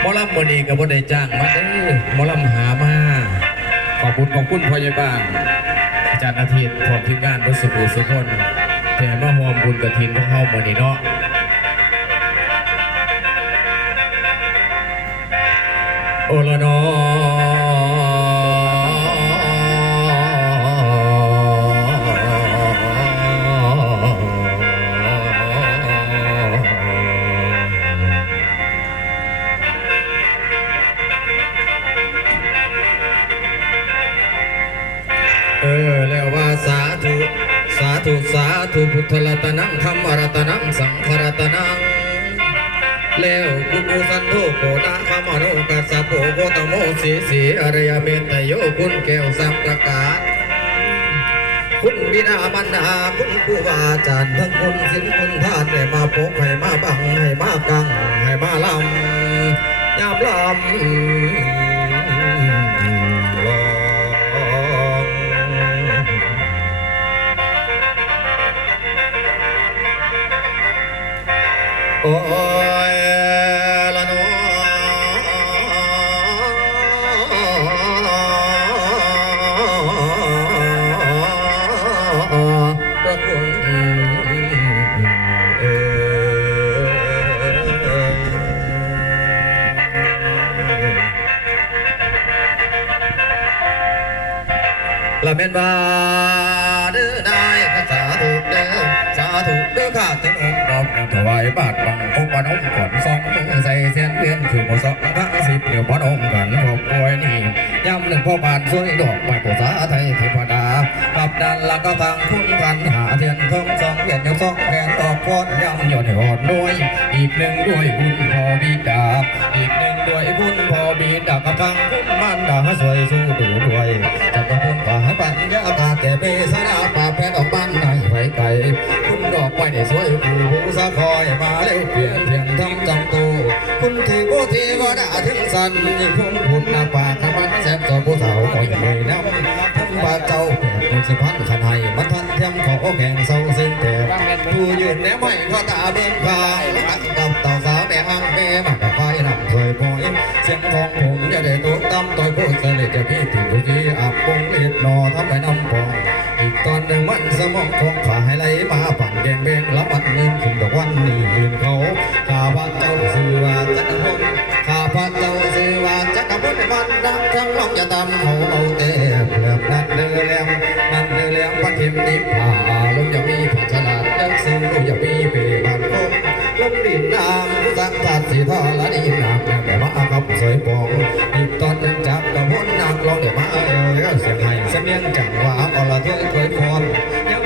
หมอลำวันนี้ก็บ่ได้จ้างมาเด้อหมอลำหามาขอบคุณขอบคุณพ่อใหญ่บ้านอาจารย์อาทิตย์พร้อมทีมงานระสุขุสุคนแถมมาหอมบุญกระถินของเฮามื้อนี้เนาะโอละนาะ ธุสาธุพุทธรัตนังธรรมรัตนังสังฆรัตนังแล้วกุกุสันโธโกนาคามโนกัสสะโปโกตโมสีสีอริยเมตโยคุณแก้วสัมประกาศคุณบิดามารดาคุณครูบาอาจารย์ทั้งคุณสินคุณทานให้มาปกให้มาบังให้มากังให้มาลำยามลำ ละนอพระคุณเอ่ยละเมนบาเด้อนายข้าสาธุเด้อสาธุเด้อข้าถึงองค์ดอ วายบาทบังองค์ปนองก่อนสองมือใส่เส้นเลียนคือหมดสองทั้งสิบเดียวพนองกันพบป่วยนี่ย้ำหนึ่งพ่อบาทสวยดอกไม้ภาษาไทยเทพดากับดันละก็ทางคุณกันหาเทียนทองสองเวียนยกสองแขนตอกก้อนย้ำยอดหยอดด้วยอีกหนึ่งด้วยบุญพอบิดา วดาถึงสันยิ่งคงคุณนาป่าขมันแสบจอผู้สาวคอยเลยน้ำทั้งบาเจ้าแก่คุณสิพันขันให้มันทันเทียมของแข่งเศร้าสิ้นแต่ผู้ยืนแนวไม่ก็ตาเบิ่งพายรักกับต่อสาวแม่ห้างแม่มากับไฟนำสวยพอยเสียงของผมจะได้ตัวตั้มต่อยผู้เสด็จจะพี่ถึงทุกีอาบปงเลียดนอทำไปน้ำปองอีกตอนหนึ่งมันสมองของฝ่าให้ไหลมาปั่นแดงเบงแล้วมันเงินขึ้นดอกวันนี้เห็นเขาข้าพระเจ้าสื่อว่าจักรพง พระเจ้าสื่อว่าจักรพงศ์มันรักทั้งลองอย่าตามเขาเอาเต้มแหลมนั่นเดือแหลมนั่นเดือแหลมพระเข็มนิพพาลมอย่ามีผักฉลาดเลิกซึ่งลมอย่ามีเปรบันคมลมดินน้ำผู้สักตัดสีทอละดีน้ำแม่มากับสวยปองอีกตอนหนึ่งจับกระพนนางลองเดี๋ยวมาเออเสียงให้เสียงจังหวะอรเทยเคยพรย้ำย่อนไก่สปีนบินเสือนทุกกรละเทียเปิดคือเด็กแข่งทางทางคำใส่เวลาใส่ตัวทางคำใส่เวะอ่อนหนึ่งน้ำคือยฟอ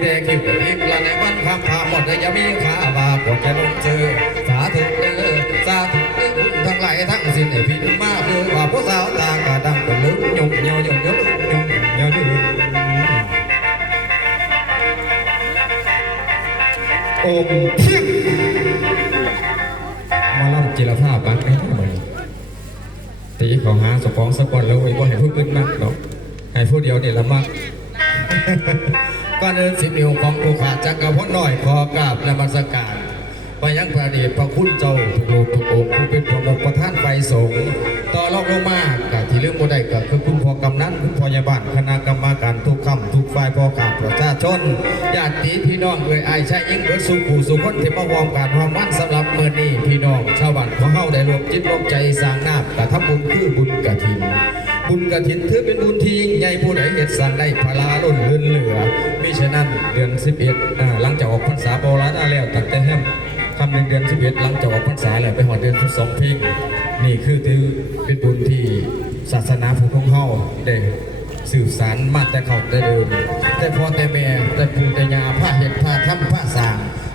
แต่คิวอีกละในวันคำถามหมดเลยอย่ามีข้าบาปวดจะลงเจอสาธุเด้อสาธุเด้อบุญทั้งหลายทั้งสิ้นให้พินมาคือว่าผู้สาวตากระดังก็ลึกยุ่งเหี่ยวยุ่งเหี่ยวยุ่งเหี่ยวยุ่งโอ้เพียงมาเล่าจิรภาพบ้านไม่ได้เลยตีเขาหาสปองสปอนแล้วไอ้บ่ให้พูดขึ้นมากดอกให้ผู้เดียวเนี่ยละมาก ก่อนเดินสิบนิ้วของผู้ขาจักรพน้อยขอกราบนมัสการไปยังพระเดชพระคุณเจ้าทุกโลกทุกองค์ผู้เป็นประมุขประธานไฟสงต่อรองลงมากกับที่เรื่องบ่ได้ก็คือคุณพ่อกำนันคุณพ่อยาบาลคณะกรรมการทุกคำทุกฝ่ายพ่อขาประชาชนญาติพี่น้องเอ่ยอายชายยิ่งเบิดสุขูสุคนที่มาวอมการความมั่นสำหรับเมื่อนี้พี่น้องชาวบ้านของเฮาได้รวมจิตรวมใจสร้างนาบกระทำบุญคือบุญกฐินบุญกฐินถือเป็นบุญที่ยิ่งใหญ่ผู้ใดเหตุสั่งได้พลาล้นเลื่นเหลือ นั้นเดือน11อ่าหลังจากออกพรรษาโบราณแล้วตั้งแต่แฮมคำหนึ่งเดือน11หลังจากออกพรรษาแล้วไปหอดเดือน12พิงนี่คือถือเป็นบุญที่ศาสนาผู้ของเฮาได้สื่อสารมาแต่เขาแต่เดิมแต่พ่อแต่แม่แต่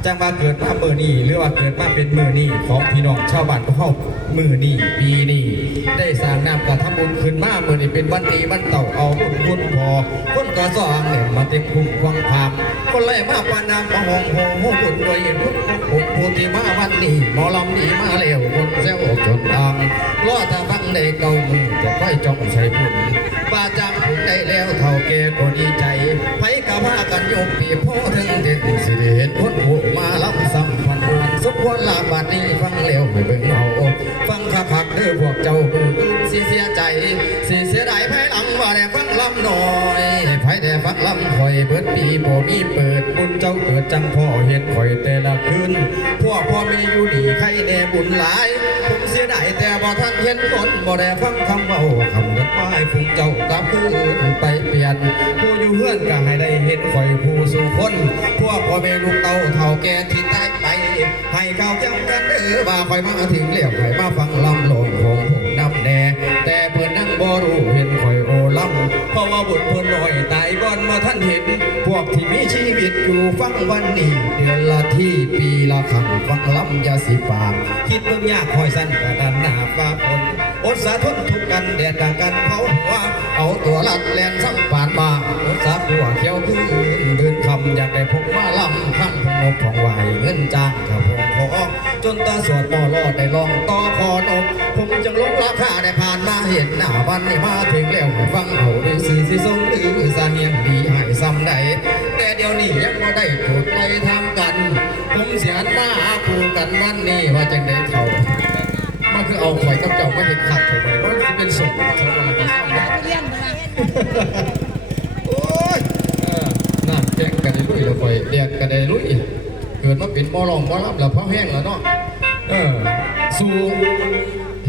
จังว่าเกิดมามือนี้หรือว่าเกิดมาเป็นมือนี้ของพี่น้องชาวบ้านเขามือนี้ปีนี้ได้สร้างน้ำกระทำบุญขึ้นมามือนี้เป็นวันดีวันเต่าเอาบุญคุณพอคนก็สร้างเนี่ยมาเต็มคุ้มควังพามคนไล่มาปานน้ำมาหองโหงบุญด้วยบุญบุญผู้ที่มาวันนี้หมอลำนี้มาเร็วคนเซลจนดังรอถ้าฟังได้เก่ามือจะค่อยจ้องใส่บุญ ป้าจำได้แล้วเท่าแก่ก็ดีใจไผกะพากันยกปีพ่อถึงเด็ดสิได้เห็นคนผู้มาลำซ้ำพันวนสมควรลาบาดนี้ฟังแล้วไปเบิ่งเอาฟังคักๆเด้อพวกเจ้าเบิ่งสิเสียใจสิเสียดายภายหลังว่าได้ฟังลำน้อยไผได้ฟังลำคอยเบิดปีบ่มีเปิดบุญเจ้าเกิดจังพ่อเห็นคอยแต่ละคืนพวกพ่อแม่อยู่ดีใครแน่บุญหลาย สียดายแต่บ่ทันเห็นคนบ่ได้ฟังคำเว้าคำเงินไม้ฟุ้งเจ้ากลับคืนไปเปลี่ยน ผู้อยู่เฮือนก็ให้ได้เห็นข่อยผู้สู่คนพวกพ่อแม่ลูกเต้าเฒ่าแก่ที่ตายไป ให้เข่าจำกันเด้อว่าข่อยมาถึงแล้วข่อยมาฟังลำลงโหงผมนำแน่แต่เพิ่อนนั่งบ่รู้เห็นข่อยโอลำเพราะว่าบุตรเพิ่นน้อยตายก่อนมาท่านเห็น วกที่มีชีวิตอยู่ฟังวันนี้ เดือนละที่ปีละครั้งฟังลำยาสิปากคิดเบิ่งยากคอยสั้นกระดันหน้าฟ้าฝนอดสาทนทุกกันแดดดังกันเผาหัวเอาตัวลัดแลนซ้ำปานมาอดสาขัวเขียวคืนเดินคำอยากได้พกมาลำคำพงนกของไหวเงินจ้างข้าพงขอจนตาสวดมอลอดได้ลองต่อคอนกผมจึงลงราคาได้ผ่านมาเห็นหน้าวันนี้มาถึงแล้วฟังเอาหรือสื่อสิทรงหรือสาเนียงดีให้ซ้ำ ใดแต่เดี๋ยวนี้ยังบ่ได้ถูกไปทำกันผมเสียนมาหาคู่กันวันนี้ว่าจังได้เขามาคือเอาข่อยกับเจ้ามาเห็นขัดเถอะไปว่าสิเป็นสมบัติของเราไปซ่อมได้เรียนมาละโอ้ยเออน่าแจ้งกันได้ลุยแล้วข่อยเรียกกันได้ลุยเกิดมาเป็นหมอลองหมอลำแล้วพ่อแห้งแล้วเนาะเออสู้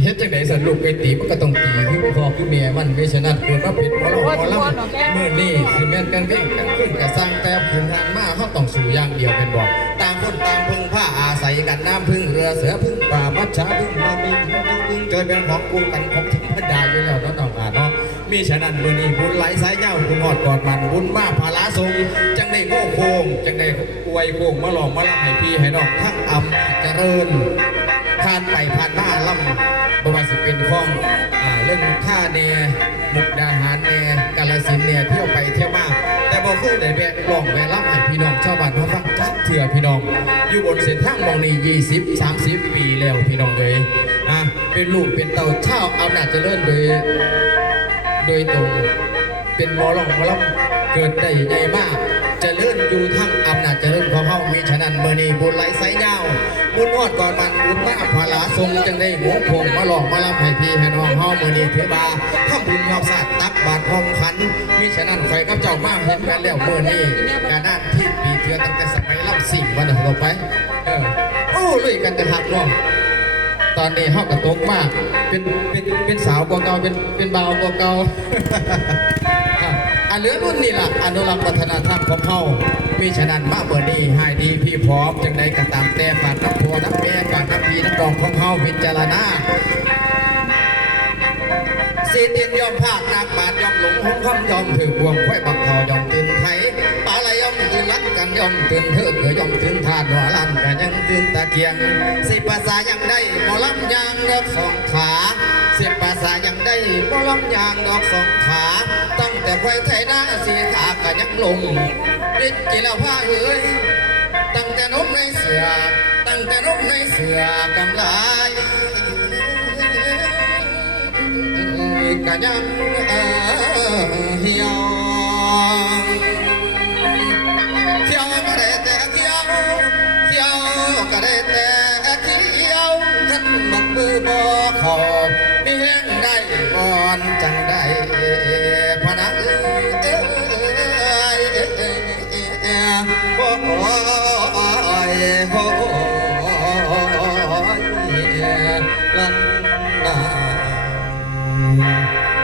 เฮ็ดจังไดสันลูกไอ้ตีมันก็ต้องตีคือพ่อคือเมียมันไม่ฉะนั้นเกิดมาเป็นหมอลองหมอลำมื้อนี้สิแม่นกันเว้งกันขึ้นก็สร้างแต่พื้นทางมาเฮาต้องสู้อย่างเดียวเป็นบ่ต่างคนต่างพึ่งผ้าอาศัยกันน้ำพึ่งเรือเสือพึ่งป่ามัจฉาพึ่งมามีพึ่งเจอเป็นของกูกันของธรรมดาอยู่แล้วเนาะน้องอาเนาะมีฉะนั้นมือนี้บุญไหลสายเจ้าบุญหอดกอดมันบุญมาภาลาทรงจังได้โง่โคงจังได้อวยโคงมาหลอกมาล่ำให้พี่ให้น้องทั้งอำเจริญ ผ่านไปผ่านมาล่ำบ่ว่าสิเป็นข้องอ่าเรื่องท่าเนมุกดาหารเนกาลสินเนี่ยเที่ยวไปเที่ยวมาแต่บ่เคยได้แวะลองแวะล่ำให้พี่น้องชาวบ้านเขาฟังจักเถื่อพี่น้อง อยู่บนเส้นทางมองนี้20 30ปีแล้วพี่น้องเลยอะเป็นลูกเป็นเต่าเช่าอำนาจเจริญโดยโดยตรงเป็นมอลองมอลำเกิดได้ใหญ่มากจะเลื่อนอยู่ทั้งอำนาจเจริญของเฮามีฉะนั้นเมื่อนี้บุญไหลไสยาว บุญนอดก่อนมันบุญมาภาลาทรงจังได้หัวพงมาหลอกมาลำให้พี่ให้น้องเฮาเมื่อนี้ถือบาทำบุญความสะอาดตักบาตรห้องขันมีฉะนั้นไฟกับเจ้ามาเห็นกันแล้วเมื่อนี้กระด้านที่ปีเถือตั้งแต่สมัยลำสิ่งวันต่อไปเออโอ้ลุยกันกระหักเนาะตอนนี้เฮากระตกมาก เป็นเป็นเป็นสาวกว่าเก่าเป็นเป็นบ่าวกว่าเก่าอะอันเหลือรุ่นนี่ล่ะอนุรักษ์วัฒนธรรมของเฮา มีฉะนั้นมาเบอร์นี้ให้ดีพี่พร้อมจังใดก็ตามแต่ฝากน้ำพัวน้ำแม่ฝากน้ำพีน้ำดองของเฮาพิจารณาสีเตียนยอมพลาดนักบาดยอมหลงหงคำยอมถือบ่วงค่อยบักเทายอมตี ยอมตื่นเถิดเกือยอมตื่นทานหัวลันกันยังตื่นตะเกียง สิภาษายังได้หมอลำยางดอกสองขา สิภาษายังได้หมอลำยางดอกสองขา ตั้งแต่ไฟไทยหน้าสีขาก็ยังลงวิจิล้วผ้าเอ้ยตั้งแต่นกในเสือ ตั้งแต่นกในเสือกำลายกะยังเออเหี่ยว ขอมีแรงได้ก่อนจังได้พนักเอ้ยโอ้ยโอ้ยลันนา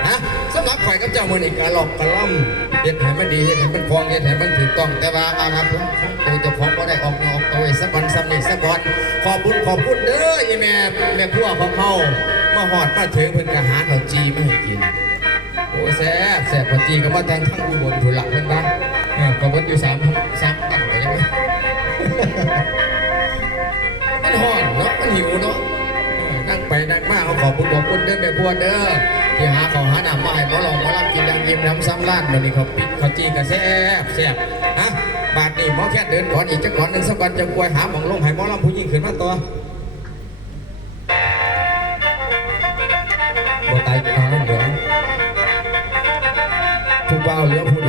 ฮะสำหรับข่อยกับเจ้ามือนี่กะหลอกกะล่ำ เฮ็ดให้มันดีเฮ็ดให้มันคลองเฮ็ดให้มันถูกต้องแต่ว่าอาภัพของตัวเจ้าของบ่ได้ออกนอกตัวไว้สักวันสำนี่สักวันขอบคุณขอบคุณเด้ออีแม่แม่ครัวของเฮามาฮอดมาถึงเพิ่นก็หาข้าวจีไมาให้กินโอ้แซ่บแซ่บข้าวจีก็มาแต่งทั้งอุบลพุ่นละเพิ่นว่าเออก็บิดอยู่3 3ตันไปยังมันหอนเนาะมันหิวเนาะนั่งไปนั่งมาเขาขอบคุณขอบคุณเด้อแม่บัวเด้อ ที่หาของหาหนามาให้พ่อลองหมอลำกินดังยิ้มน้ำซ้ำล้านวันนี้เขาปิดเขาจีกันแซ่บแซ่บฮะบาทนี่หมอแค่เดินก่อนอีกจักก่อนหนึ่งสักวันจะกลวยหาหมองลงให้หมอลำผู้หญิงขึ้นมาตัวบ่ตายอ้าเดี๋ยวผู้เบาเหลือผู้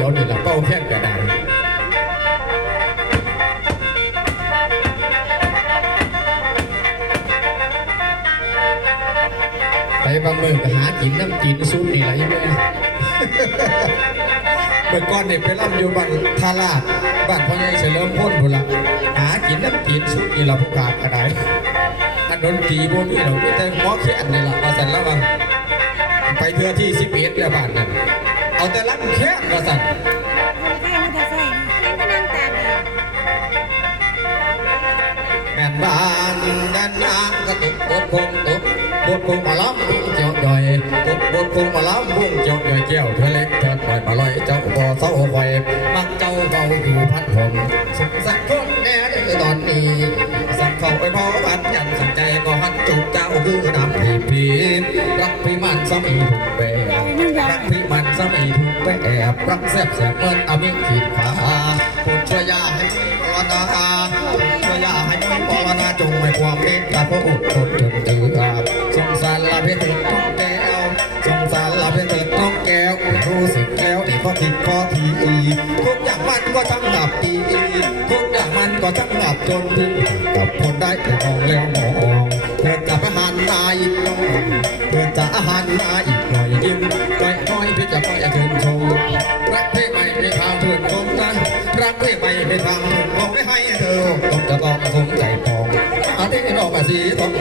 บางเมืองก็หากินน้ำกินซุปนี่แหละยี่แม่เมื่อก่อนเนี่ยไปร่ำอยู่บ้านทาราดบ้านพ่อใหญ่เฉลิมพ้นบุละหากินน้ำกินซุปนี่ละผู้กาดกระไดอันดนตรีพวกนี้เราไม่แต่หมอแค่นนี่ละมาสั่นแล้วว่าไปเทือที่สิบเอ็ดแล้วบ้านนั้นเอาแต่รับแค่นมาสั่นใส่ไม่ได้ใส่ยังก็นั่งตากแดดแม่นบ้านแม่นนางก็ตุกบดคงตุก บดคงมาล้ำบุ้งเจียวย่อยตุกบดคงมาล้ำบุ้งเจียวย่อยเจียวเธอเล็กเธอปล่อยมาลอยเจ้าบ่อเศร้าไฟมักเจ้าเบาอยู่พัดผมสงสารคนแน่เด้อตอนนี้สั่งเข้าไปพอพันยันสั่งใจก็หันจุกเจ้าคือนำพี่พีรักพี่มันสามีถูกแบเดี๋ยวบรักพี่มันสามีถูกแบบรักแซ่บแสบเมินเอามิขีดขาพูดช่วยยาให้มีภาวนาช่วยยาให้มีภาวนาจงไม่ความเมตตาพระอุดทนจนเตือนสงสารละเพื่อนน้องแก้วสงสารละเพื่นน้องแก้วรู้สึกแล้วนี่พอติดพอทีทุกอย่างมันก็ช่างหนับดีทุกอย่างมันก็ช่างหนับจนถึงกับคนได้แต่มองแล้วมองเธอจะไปหันหน้าอีกหน่อยเธอจะหันหน้าอีกหน่อยยิ้มใจน้อยพี่จะไปถึงชมรักพี่ไม่มีทางถึงชมนะรักพี่ไม่มีทางถึงชมไม่ให้เธอต้องจะต้องสมใจพองอาที่นอกมาสีต้อง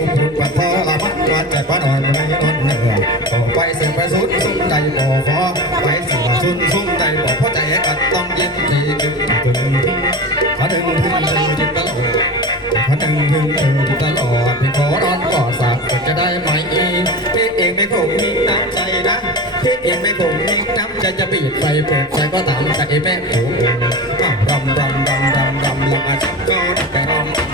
ว่ามีผู้ผูกบาทพอละมันวันใจป้านอนไม่นอนเหนื่อยต่อไปเสียงไปสุดสุดใจบ่ขอไปเสียสุดสุดใจบ่เพราะใจกันต้องยิ้มทีจึงถึงขอดึงถึงถึงจิตตลอดขอดึงถึงถึงจิตตลอดพี่ขอนอนกอดสักจะได้ไหมพี่เองไม่คงมีน้ำใจนะพี่เองไม่คงมีน้ำใจจะปิดไฟเปิดใจก็ตามใจแม่โอ้อ้าวรำรำรำรำรำลงอาชักก็ไปรำ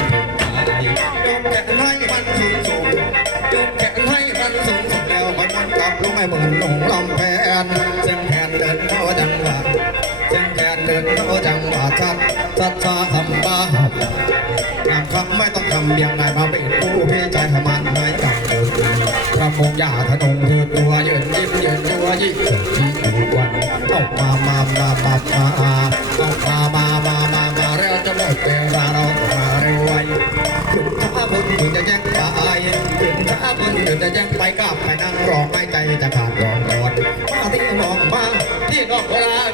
ไม่เหมือนหนุ่มลำแพนเสียงแขนเดินเข้าจังหวะเสียงแขนเดินเข้าจังหวะชัดชัดชาคำบ้างามคำไม่ต้องคำยังไงมาเป็นผู้พี่ใจขมันไม่กังวลพระมงยาธนงเธอตัวยืนยิ้มยืนตัวยิ่งที่อยู่วันเอามามามามามาเอามามามามามาแล้วจะหมดเวลาเรา จะแย่งไปขึ้นข้าคนอื่นจะแย่งไปกลับไปนั่งร้องไม่ใจจะขาดร้องร้อนมาที่น้องมาที่น้องเวลา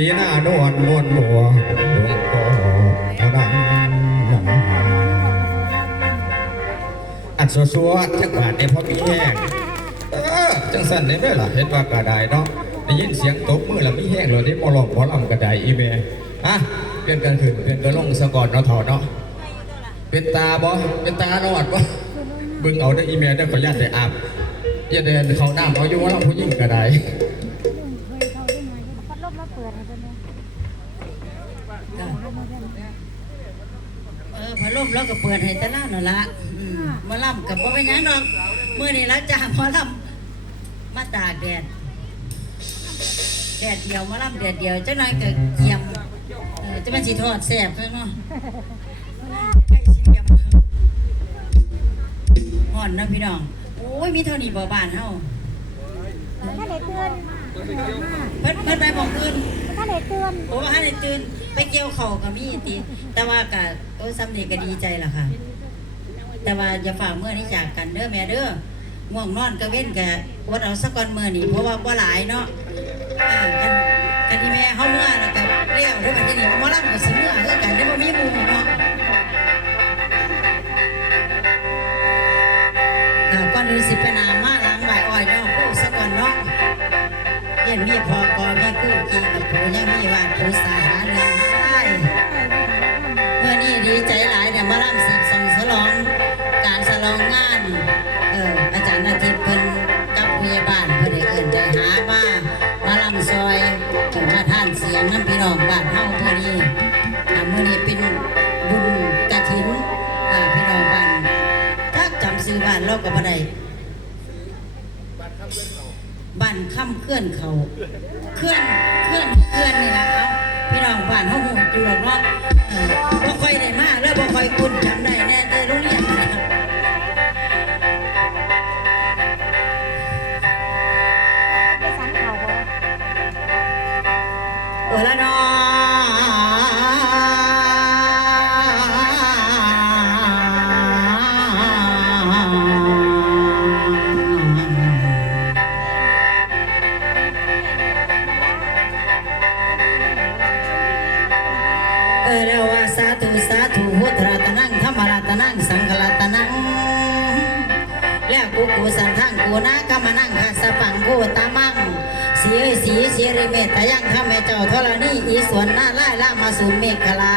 สีหน้านวลนวลบัวหลวงพ่อเท่านั้นอันสวดจังหวะเนี่ยพอมีแห้งเออจังสั่นเนี่ยด้วยล่ะเห็นว่ากระไดเนาะได้ยินเสียงตบมือแล้วมีแห้งเลยได้มอลองมอลำกระไดอีเมลอะเปลี่ยนกันขึ้นเปลี่ยนกันลงสะก่อนเนาะถอดเนาะเป็นตาบ่เป็นตาหนอดบ่บึงเอาได้อีเมลได้ขออนุญาตได้อาบอย่าเดินเขาหน้าเขาอยู่ว่าเราผู้หญิงกระได พัดลมมาเปิดให้เพิ่นเนี่ย เออพัดลมแล้วก็เปิดให้แตะล่านั่นละอืมหมาล่ำกับบ่เป็นหยังดอกมื้อนี้ละจ้าหมาล่ำมาตากแดดแดดเดียวหมาล่ำแดดเดียวจังหน่อยก็เกียมเออจะมันสิทอดแซ่บเพิ่นเนาะใกล้สิเกียมฮ้อนเนาะพี่น้องโอ้ยมีเท่านี้บ่บ้านเฮาถ้าไหนเตือนเพิ่นเพิ่นไปบอกอื่นถ้าไหนเตือน โอ้ว่าให้ตื่นไปเกี่ยวเข่าวก็มีติแต่ว่าก็ โอ้ซ้ำนี่ก็ดีใจล่ะค่ะ แต่ว่าอย่าฝ่าเมื่อนี้จากกันเด้อแม่เด้อง่วงนอนก็เว้นแกอดเอาสักก่อนมื้อนี้เพราะว่าบ่หลายเนาะกันกันที่แม่เฮาเมื่อแล้วก็เลี้ยวด้วยบัดนี้หมอลำก็สิเมื่อคือกันได้บ่มีมู่เนาะก่อนอื่นสิไปนามาล้างใบอ้อยเนาะผู้สักก่อนเนาะเรียนมีพอกอมีกู้กี่กับผู้ยังมีวาผู้สา กับอบ้านเรบ้านค่ำเคลื่อนเขาเคลื่อนเคลื่อนเคลื่อนนี่นะเอาพี่น้องบ้านเฮาหูอยู่หรอกเนาะเออบ่ค่อยได้มาแล้วบ่ค่อยคุ้นจำได้ นทั้งกูนะกามานั่งคาสปังโกตามังสีเอ้ยสีเสียริเมตตยังข้าแม่เจ้าธรณีอีสวนหน้าไล่ล่ามาสูนเมฆลา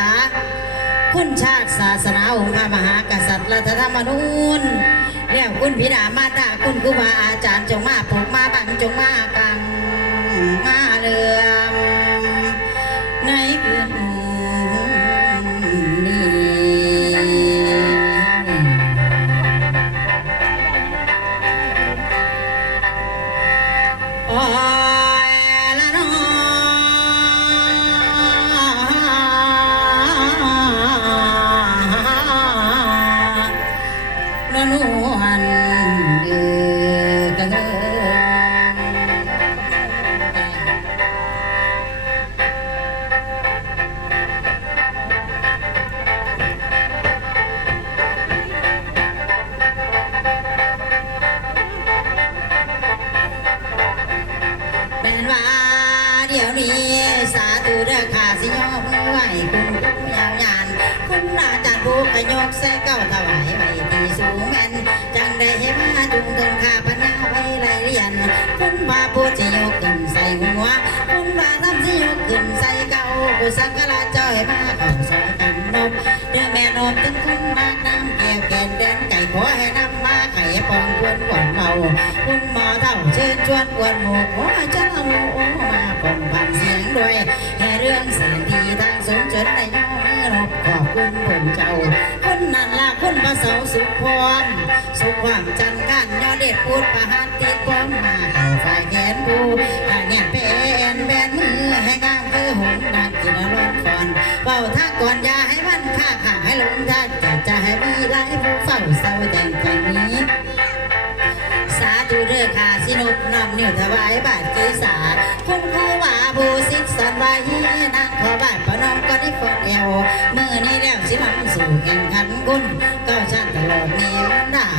คุณชาติศาสนาองค์พระมหากษัตริย์รัฐธรรมนูญแล้วคุณพิดามาตาคุณครูบาอาจารย์จงมาปกมาบังจงมากังมาเรือ เดี๋ยวนี้ สาธุเด้อข้าสิยอมไหวคุณผู้ยาวยาน คุณอาจารย์ผู้กยกใส่เก้าถวายไว้ที่สูงแม่น จังได้เห็นมาจุงเกินข้าปัญาไว้ไรเรียน คุณพาผู้จะยกขึ้นใส่หัว คุณพาทำสิยกขึ้นใส่เก้าผู้สังฆราชจ้อยมาเข้าซอยกันนบเด้อแม่นบถึงคุณมากน้ำแก้วแกนแดนไก่ขอให้นำมาไคุณหมอเท่าเชิญชวนอวดหมู่ขอจ้าหมู่มาปนพันเสียงด้วยให้เรื่องแสนดีทางสมจนได้ย่อมือรบขอบคุณผมเจ้า คนนั้นละคนพระเสาสุขพรสุขความจันทร์กันยอดเด็ดพูดประหารติดความมาเข้าฝ่ายแขนผู้ถ้าเนี่ยเป็นแบนมือให้งามคือหงนางกินรมณ์ก่อนเบาท่าก่อนยาให้มันค่าขาให้ลงท่าจะจะให้มีไรผู้เฝ้าเศร้าแต่งแต่นี้ ธุเด้อค่ะสินบนำนิ้วถวายบาทกีสาคุณครูว่าผู้สิทธิ์สอนไว้นางขอบาทพระนองก็ได้ฟองแอวมือนี้แล้วสิมันสู่แข่งขันกุนก้าชั้นตลอดมีมันดา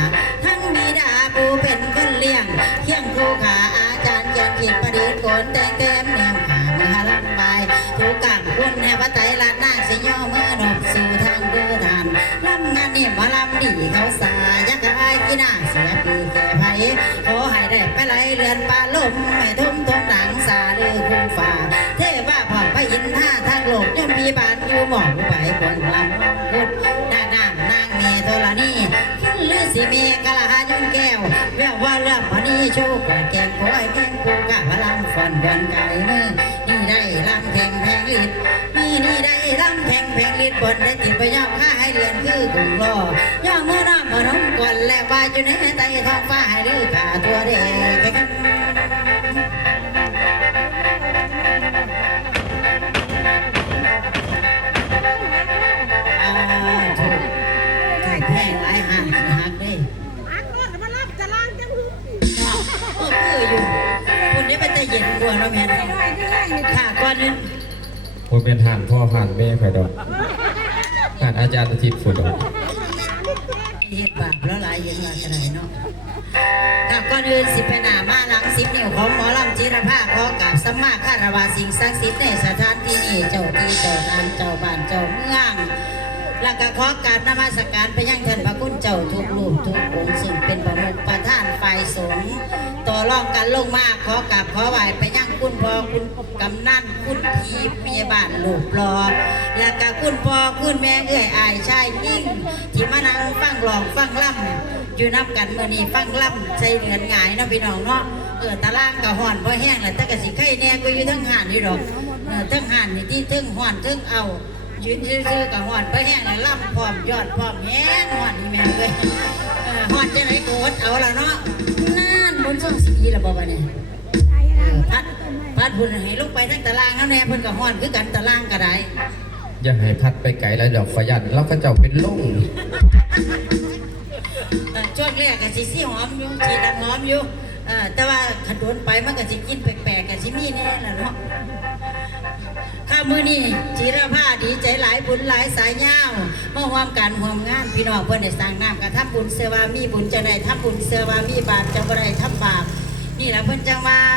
ทั้งมีดาผู้เป็นคนเลี้ยงเคียงครูขาอาจารย์เกียนขิดประดิษฐ์โกนแต่งเต็มแนว ขาลำบายถูกกังคุณแห่พระไตรลาดหน้าสิย่อเมื่อนบสู่ทางเดือทานลำงานนี่มาลำดีเขาสายักษ์อายกีหน้าเสียปีแก่ไผขอให้ได้ไปไหลเรือนปลาลมให้ทุ่มทงหลังสาเดือคุ้มฝ่า เทว่าพ่อพระอินท่าทางโลกย่อมมีบานอยู่หมองไปควรลำพุดนางนางนางเมียโทรณีขึ้นลือสีเมียกะลายุ่นแก้วแววว่าเรื่องวันนี้โชคกว่าแกงคอยแกงกูกะพลังฝอนบอนไก่เมื่อ ได้ลำแข่งแพงลิดนี่นี่ได้ลำแข่งแพงลิดบนได้ติดไปย่อมข้าให้เรียนคือกุ่งรอย่อมือน้ำมานมก่อนแล้วว่าอยู่ในใต้ท้องฟ้าให้ดื้อขาตัวเด็กอ่าถูกถูกแพงหลายหักหักเด้อักรถมารับจะล้างจังหื้อเนาะโอ้คืออยู่ ย็นกว่าเนาะแม่นค่ะก่อนนึงผมเป็นห่านพ่อห่านแม่ไฟดอกห่านอาจารย์อาทิตย์ฝุดดอกเฮ็ดบาปแล้วหลายอยังว่าจะไหนเนาะกับก่อนอื่นสิไปหนามาหลังสิบนิ้วของหมอลำจิรภาขอกับสัมมาคารวะสิ่งศักดิ์สิทธิ์ในสถานที่นี้เจ้าที่เจ้าทางเจ้าบ้านเจ้าเมือง แล้วก็ขอการนมัสการไปยังท่านพระคุณเจ้าทุกรูปทุกองค์ซึ่งเป็นประมุขประธานฝ่ายสงฆ์ต่อรองกันลงมาขอกราบขอไหวไปยังคุณพ่อคุณกำนันคุณทีพยาบาลลูกรอแล้วก็คุณพ่อคุณแม่เอื้อยอายชายยิ่งที่มานั่งฟังหลองฟังล่ำอยู่นับกันเมื่อนี้ฟังล่ำใจเหนือนหงายเนาะพี่น้องเนาะเออตารางกับห่อนพอแห้งแล้วแต่กะสิไข่แน่ก็อยู่ทั้งห่านอยู่ดอกเออทั้งห่านนี่ที่ทั้งห่อนทั้งเอา ยืนซื่อๆกับหอนไปแห้งแล้วล่ำพร้อมยอดพร้อมแห้งหอนนี่แม่เลยเออหอนจะไหนโกดเอาละเนาะนั่นบนช่องสีละบ่บ่เนี่ยเออพัดพัดบุญให้ลงไปทั้งตารางแล้วแน่เพิ่นกับหอนคือกันตารางก็ได้อย่าให้พัดไปไกลแล้วดอกขยันแล้วก็เจ้าเป็นลุ่งเออช่วงแรกก็สิสีหอมอยู่สีดำหอมอยู่เออแต่ว่าขันโดนไปมันก็สิกินแปลกๆก็สิมีแน่ล่ะเนาะ้ามือนี่จีรภาดีใจหลายบุญหลายสายยาวมาร่วมการห่วมงานพี่น้องเพื่อนได้สร้างน้ำกระทับุญเสวามีบุญจะได้ทับุญเสวามีบาปจะบ่ได้ทับาปนี่แหละเพื่อนจังว่า